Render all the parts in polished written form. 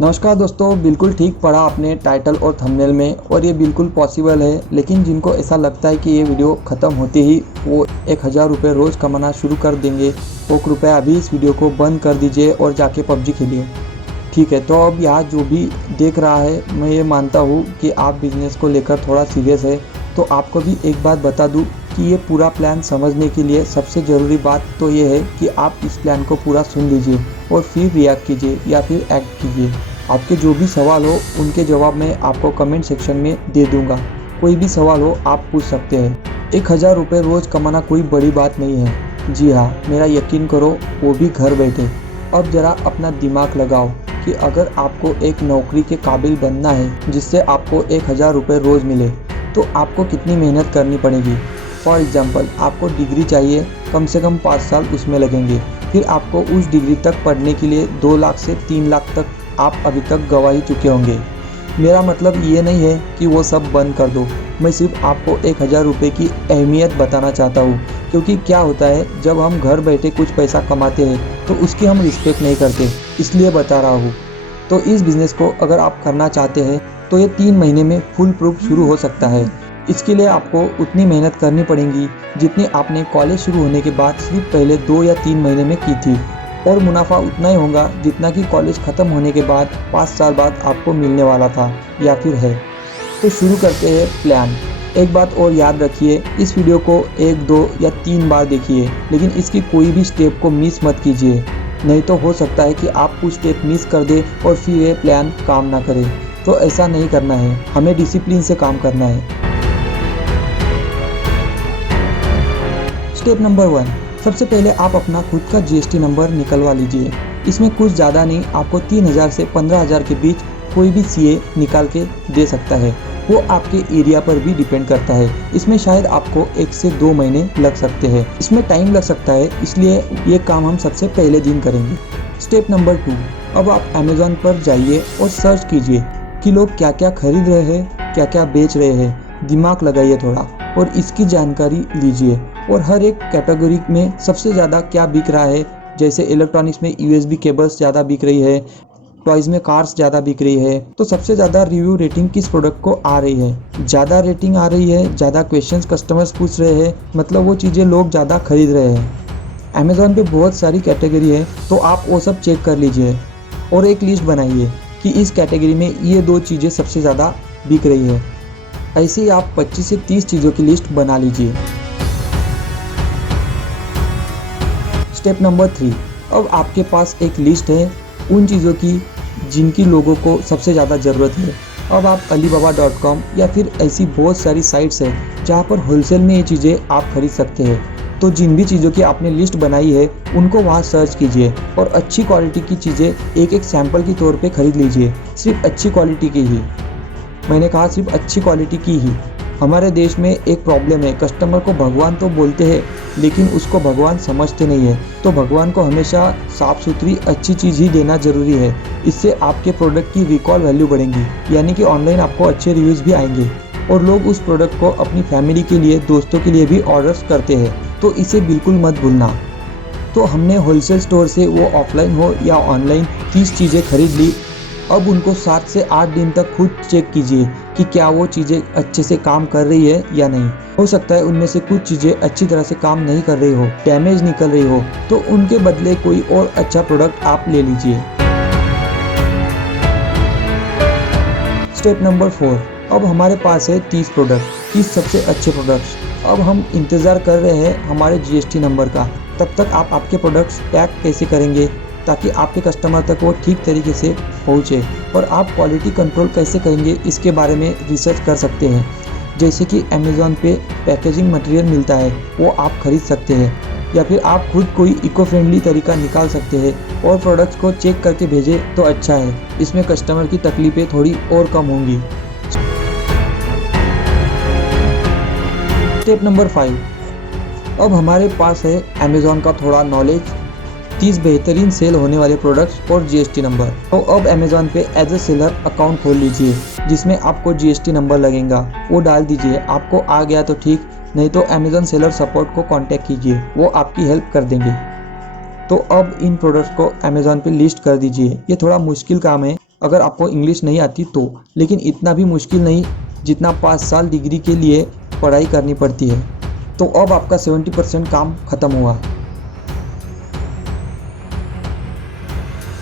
नमस्कार दोस्तों, बिल्कुल ठीक पढ़ा आपने टाइटल और थंबनेल में, और ये बिल्कुल पॉसिबल है। लेकिन जिनको ऐसा लगता है कि ये वीडियो ख़त्म होते ही वो 1000 रुपये रोज़ कमाना शुरू कर देंगे, तो कृपया अभी इस वीडियो को बंद कर दीजिए और जाके पबजी खेलिए। ठीक है, तो अब यहाँ जो भी देख रहा है, मैं ये मानता हूँ कि आप बिज़नेस को लेकर थोड़ा सीरियस है। तो आपको भी एक बात बता दूँ कि ये पूरा प्लान समझने के लिए सबसे ज़रूरी बात तो ये है कि आप इस प्लान को पूरा सुन लीजिए और फिर रिएक्ट कीजिए या फिर एक्ट कीजिए। आपके जो भी सवाल हो उनके जवाब मैं आपको कमेंट सेक्शन में दे दूंगा। कोई भी सवाल हो आप पूछ सकते हैं। 1000 रुपये रोज़ कमाना कोई बड़ी बात नहीं है। जी हाँ, मेरा यकीन करो, वो भी घर बैठे। अब ज़रा अपना दिमाग लगाओ कि अगर आपको एक नौकरी के काबिल बनना है जिससे आपको 1000 रुपये रोज़ मिले, तो आपको कितनी मेहनत करनी पड़ेगी। फॉर एग्ज़ाम्पल, आपको डिग्री चाहिए, कम से कम 5 साल उसमें लगेंगे। फिर आपको उस डिग्री तक पढ़ने के लिए 2 लाख से 3 लाख तक आप अभी तक गवा ही चुके होंगे। मेरा मतलब ये नहीं है कि वो सब बंद कर दो, मैं सिर्फ आपको 1000 रुपये की अहमियत बताना चाहता हूँ। क्योंकि क्या होता है, जब हम घर बैठे कुछ पैसा कमाते हैं तो उसकी हम रिस्पेक्ट नहीं करते, इसलिए बता रहा हूँ। तो इस बिज़नेस को अगर आप करना चाहते हैं तो ये 3 महीने में फुल प्रूफ शुरू हो सकता है। इसके लिए आपको उतनी मेहनत करनी पड़ेगी जितनी आपने कॉलेज शुरू होने के बाद सिर्फ पहले 2 या 3 महीने में की थी, और मुनाफा उतना ही होगा जितना कि कॉलेज ख़त्म होने के बाद 5 साल बाद आपको मिलने वाला था या फिर है। तो शुरू करते हैं प्लान। एक बात और याद रखिए, इस वीडियो को 1, 2 या 3 बार देखिए, लेकिन इसकी कोई भी स्टेप को मिस मत कीजिए। नहीं तो हो सकता है कि आप कुछ स्टेप मिस कर दे और फिर ये प्लान काम ना करे। तो ऐसा नहीं करना है, हमें डिसिप्लिन से काम करना है। स्टेप नंबर 1, सबसे पहले आप अपना खुद का जीएसटी नंबर निकलवा लीजिए। इसमें कुछ ज़्यादा नहीं, आपको 3000 से 15000 के बीच कोई भी सीए निकाल के दे सकता है। वो आपके एरिया पर भी डिपेंड करता है। इसमें शायद आपको 1 से 2 महीने लग सकते हैं। इसमें टाइम लग सकता है, इसलिए ये काम हम सबसे पहले दिन करेंगे। स्टेप नंबर 2, अब आप अमेज़ॉन पर जाइए और सर्च कीजिए कि लोग क्या क्या खरीद रहे हैं, क्या क्या बेच रहे हैं। दिमाग लगाइए थोड़ा और इसकी जानकारी लीजिए, और हर एक कैटेगरी में सबसे ज़्यादा क्या बिक रहा है। जैसे इलेक्ट्रॉनिक्स में यूएसबी केबल्स ज़्यादा बिक रही है, टॉयज़ में कार्स ज़्यादा बिक रही है। तो सबसे ज़्यादा रिव्यू रेटिंग किस प्रोडक्ट को आ रही है। ज़्यादा रेटिंग आ रही है, ज़्यादा क्वेश्चंस कस्टमर्स पूछ रहे हैं, मतलब वो चीज़ें लोग ज़्यादा खरीद रहे हैं। अमेज़ॉन पे बहुत सारी कैटेगरी है, तो आप वो सब चेक कर लीजिए और एक लिस्ट बनाइए कि इस कैटेगरी में ये 2 चीज़ें सबसे ज़्यादा बिक रही है। ऐसे ही आप 25 से 30 चीज़ों की लिस्ट बना लीजिए। स्टेप नंबर 3, अब आपके पास एक लिस्ट है उन चीज़ों की जिनकी लोगों को सबसे ज़्यादा ज़रूरत है। अब आप alibaba.com या फिर ऐसी बहुत सारी साइट्स हैं जहाँ पर होलसेल में ये चीज़ें आप खरीद सकते हैं। तो जिन भी चीज़ों की आपने लिस्ट बनाई है उनको वहाँ सर्च कीजिए और अच्छी क्वालिटी की चीज़ें एक एक सैंपल के तौर पे खरीद लीजिए। सिर्फ अच्छी क्वालिटी की ही, मैंने कहा सिर्फ अच्छी क्वालिटी की ही। हमारे देश में एक प्रॉब्लम है, कस्टमर को भगवान तो बोलते हैं लेकिन उसको भगवान समझते नहीं है। तो भगवान को हमेशा साफ़ सुथरी अच्छी चीज़ ही देना ज़रूरी है। इससे आपके प्रोडक्ट की रिकॉल वैल्यू बढ़ेंगी, यानी कि ऑनलाइन आपको अच्छे रिव्यूज़ भी आएंगे और लोग उस प्रोडक्ट को अपनी फैमिली के लिए, दोस्तों के लिए भी ऑर्डर्स करते हैं। तो इसे बिल्कुल मत भूलना। तो हमने होलसेल स्टोर से, वो ऑफलाइन हो या ऑनलाइन, 30 चीज़ें खरीद ली। अब उनको 7 से 8 दिन तक खुद चेक कीजिए कि क्या वो चीज़ें अच्छे से काम कर रही है या नहीं। हो सकता है उनमें से कुछ चीज़ें अच्छी तरह से काम नहीं कर रही हो, डैमेज निकल रही हो, तो उनके बदले कोई और अच्छा प्रोडक्ट आप ले लीजिए। स्टेप नंबर 4, अब हमारे पास है 30 प्रोडक्ट, 30 सबसे अच्छे प्रोडक्ट्स। अब हम इंतज़ार कर रहे हैं हमारे जीएसटी नंबर का। तब तक आप आपके प्रोडक्ट्स पैक कैसे करेंगे ताकि आपके कस्टमर तक वो ठीक तरीके से पहुँचे, और आप क्वालिटी कंट्रोल कैसे करेंगे इसके बारे में रिसर्च कर सकते हैं। जैसे कि अमेज़ॉन पे पैकेजिंग मटेरियल मिलता है, वो आप खरीद सकते हैं, या फिर आप खुद कोई इको फ्रेंडली तरीका निकाल सकते हैं और प्रोडक्ट्स को चेक करके भेजें तो अच्छा है। इसमें कस्टमर की तकलीफ़ें थोड़ी और कम होंगी। स्टेप नंबर 5, अब हमारे पास है अमेज़ॉन का थोड़ा नॉलेज, 30 बेहतरीन सेल होने वाले प्रोडक्ट्स और जीएसटी नंबर। तो अब अमेज़ॉन पे एज ए सेलर अकाउंट खोल लीजिए जिसमें आपको जीएसटी नंबर लगेगा, वो डाल दीजिए। आपको आ गया तो ठीक, नहीं तो अमेज़ॉन सेलर सपोर्ट को कांटेक्ट कीजिए, वो आपकी हेल्प कर देंगे। तो अब इन प्रोडक्ट्स को अमेज़ॉन पे लिस्ट कर दीजिए। ये थोड़ा मुश्किल काम है, अगर आपको इंग्लिश नहीं आती तो, लेकिन इतना भी मुश्किल नहीं जितना 5 साल डिग्री के लिए पढ़ाई करनी पड़ती है। तो अब आपका 70% काम खत्म हुआ।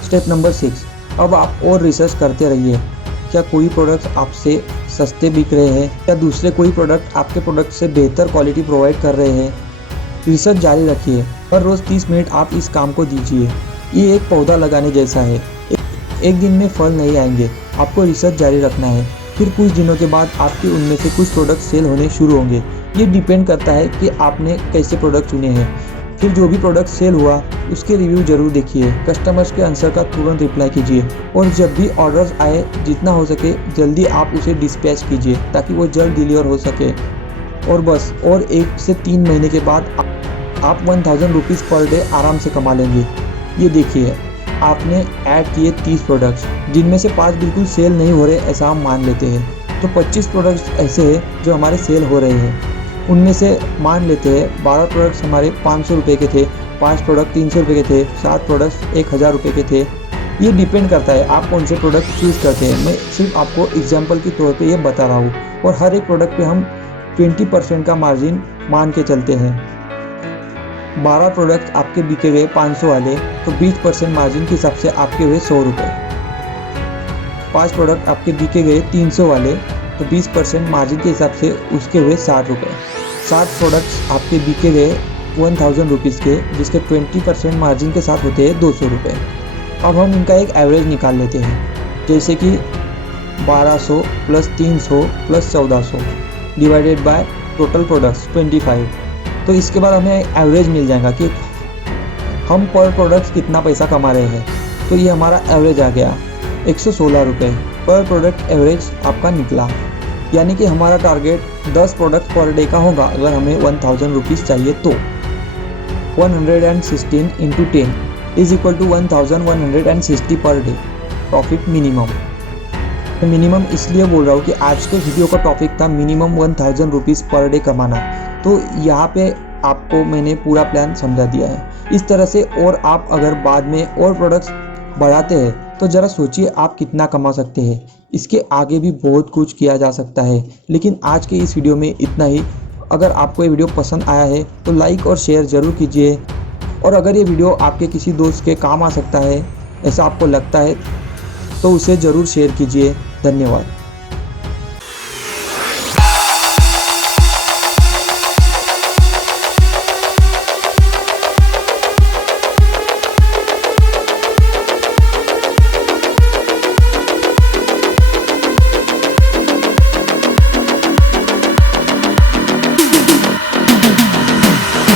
स्टेप नंबर 6, अब आप और रिसर्च करते रहिए। क्या कोई प्रोडक्ट आपसे सस्ते बिक रहे हैं, या दूसरे कोई प्रोडक्ट आपके प्रोडक्ट से बेहतर क्वालिटी प्रोवाइड कर रहे हैं। रिसर्च जारी रखिए। हर रोज़ 30 मिनट आप इस काम को दीजिए। ये एक पौधा लगाने जैसा है, एक दिन में फल नहीं आएंगे। आपको रिसर्च जारी रखना है, फिर कुछ दिनों के बाद आपके उनमें से कुछ प्रोडक्ट सेल होने शुरू होंगे। ये डिपेंड करता है कि आपने कैसे प्रोडक्ट चुने हैं। फिर जो भी प्रोडक्ट सेल हुआ उसके रिव्यू जरूर देखिए। कस्टमर्स के आंसर का तुरंत रिप्लाई कीजिए, और जब भी ऑर्डर्स आए जितना हो सके जल्दी आप उसे डिस्पैच कीजिए ताकि वो जल्द डिलीवर हो सके। और बस, और 1 से 3 महीने के बाद आप 1000 रुपीज़ पर डे आराम से कमा लेंगे। ये देखिए, आपने ऐड किए 30 प्रोडक्ट्स, जिनमें से 5 बिल्कुल सेल नहीं हो रहे ऐसा हम मान लेते हैं। तो 25 प्रोडक्ट्स ऐसे हैं जो हमारे सेल हो रहे हैं। उनमें से मान लेते हैं 12 प्रोडक्ट्स हमारे 500 रुपये के थे, 5 प्रोडक्ट 300 रुपये के थे, 7 प्रोडक्ट्स 1000 रुपये के थे। ये डिपेंड करता है आप कौन से प्रोडक्ट चूज़ करते हैं। मैं सिर्फ आपको एग्जाम्पल के तौर पे ये बता रहा हूँ, और हर एक प्रोडक्ट पे हम 20% का मार्जिन मान के चलते हैं। 12 प्रोडक्ट आपके बिके गए 500 वाले, तो 20% मार्जिन के हिसाब से आपके हुए 100 रुपये। 5 प्रोडक्ट आपके बिके गए 300 वाले, तो 20% मार्जिन के हिसाब से उसके हुए 60 रुपये। 7 प्रोडक्ट्स आपके बिके गए 1000 रुपीज़ के, जिसके 20% मार्जिन के साथ होते हैं 200 रुपये। अब हम इनका एक एवरेज निकाल लेते हैं, जैसे कि 1200 plus 300 plus 1400 divided by total products 25। तो इसके बाद हमें एवरेज मिल जाएगा कि हम पर प्रोडक्ट कितना पैसा कमा रहे हैं। तो ये हमारा एवरेज आ गया 116 रुपये पर प्रोडक्ट एवरेज आपका निकला। यानी कि हमारा टारगेट 10 प्रोडक्ट पर डे का होगा। अगर हमें 1000 रुपीज़ चाहिए तो 116 into 10 is equal to 1160 per day profit minimum. Minimum इसलिए बोल रहा हूँ कि आज के वीडियो का टॉपिक था मिनिमम 1000 रुपीज़ पर डे कमाना। तो यहाँ पे आपको मैंने पूरा प्लान समझा दिया है। इस तरह से और आप अगर बाद में और प्रोडक्ट्स बढ़ाते हैं तो ज़रा सोचिए आप कितना कमा सकते हैं। इसके आगे भी बहुत कुछ किया जा सकता है, लेकिन आज के इस वीडियो में इतना ही। अगर आपको ये वीडियो पसंद आया है तो लाइक और शेयर ज़रूर कीजिए, और अगर ये वीडियो आपके किसी दोस्त के काम आ सकता है ऐसा आपको लगता है तो उसे ज़रूर शेयर कीजिए। धन्यवाद।